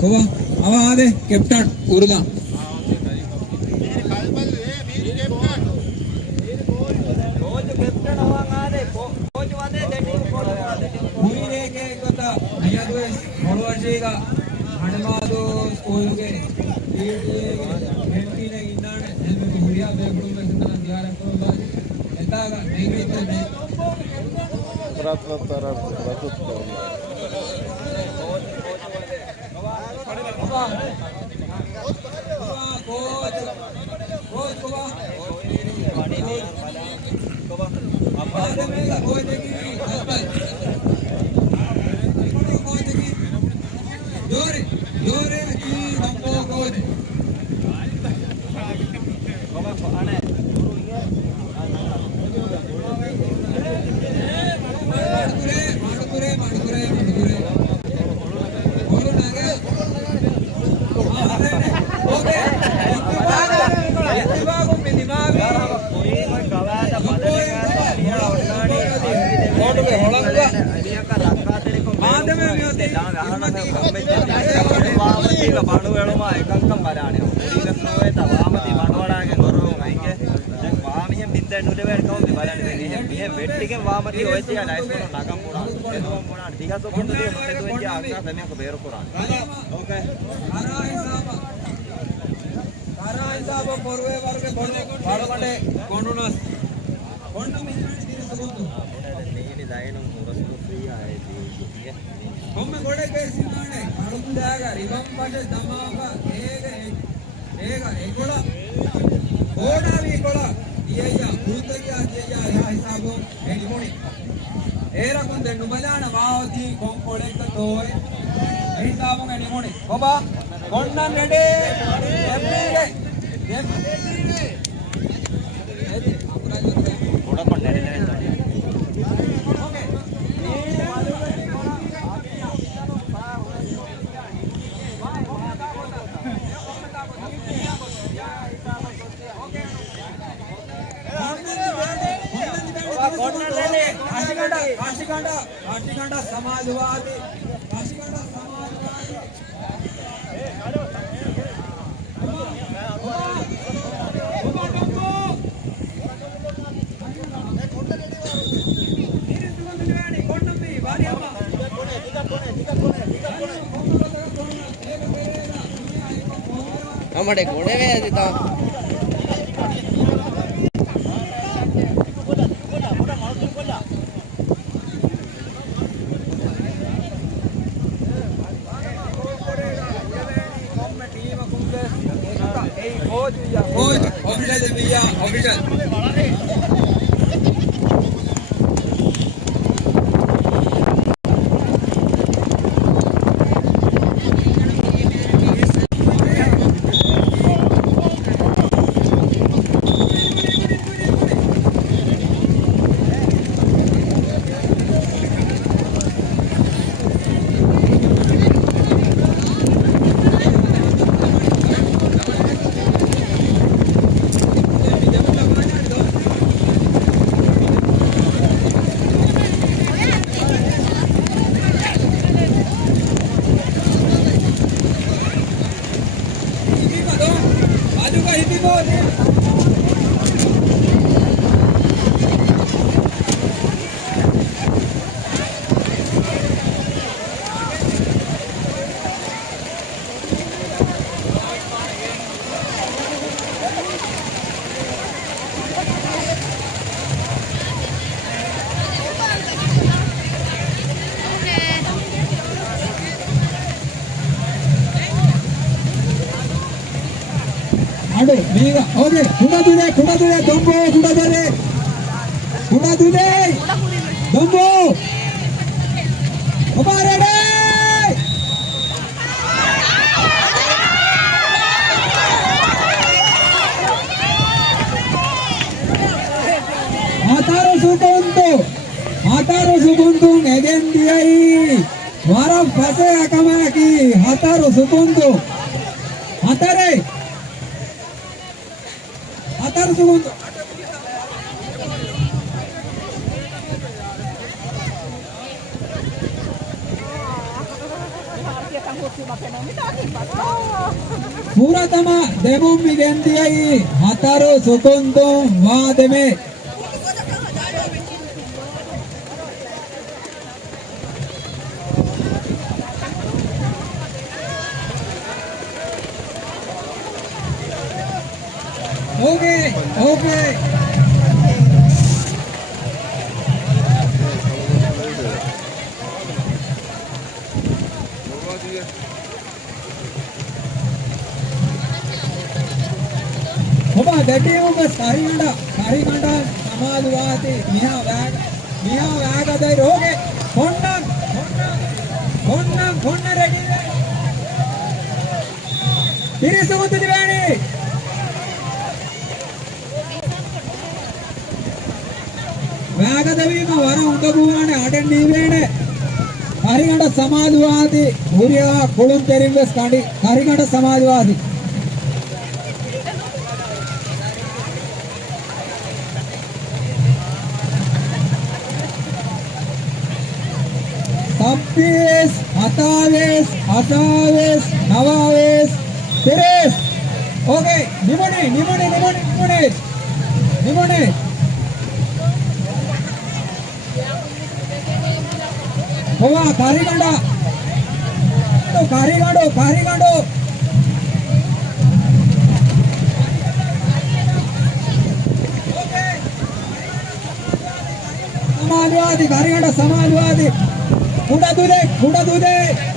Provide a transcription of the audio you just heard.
Kova, awa ade captain urna. Ka Hanamado school ke MP ne innaane helme ko huriya beegulu me sunna diyara ko ba etaga negrita ne pratvatara Yore ki nampo kode. Madukure. Bolu nage. Okay. Ittibagu minimami. Koduge holanga. Madame myote. Panuveluma ekakam varane. Irigatnoe tawamati manwarage goru maike. Vaamiyen bindennule verkaw varane venihe. Mihe vettigen vaamati oetiya license nagam pura. Edum pura digaso kondu de mutedu enja agna samyak beru pura. Okay. Kara hisaba porve varge balagade kondunas. Kondu minani dirisagundu. Nini dainu urasulu free aayedi. Komme gode ke sinane arudaga ribam pade damaka ega egola oda vi egola iyeya bhutariya jeya ya hisabo enimoni era kon dennu balana maavati kon kolekka toy hisabo enimoni oba konnan nede eppige oda kon nede काशीगंडा Samajwadi हमारे घोड़े में देता official है भैया official Mira, oke, kuda dule, dombo, kuda dule, dombo, kemana deh? Hataru sukuntu, ngegen diai, waraf fase akamaki, hataru sukuntu, hatare. Hataru sukuntu. පුරතම දෙමුම් මිගෙන්තියයි හතරු සුකුන්තුම් වාදමේ Okay. ඔබ දැටියුම කරිගඩ සමාදුවාති මිහා වෑගදයි රෝගේ කොන්න ready පිරිසුමුතු දිවැණි වෑගදවීම වර උඟබුවානේ අඩෙන් නීවේනේ කරිගඩ සමාදුවාති උරියා කුළුම් තෙරින්වස් කඩි කරිගඩ සමාදුවාති Sabis, Ataves, Asaves, Navaves, Teres. Okay, Nimone. Hova, Kariganda. Karigando. Okay. Samadwadi, Kariganda, Samadwadi. Kuda dude.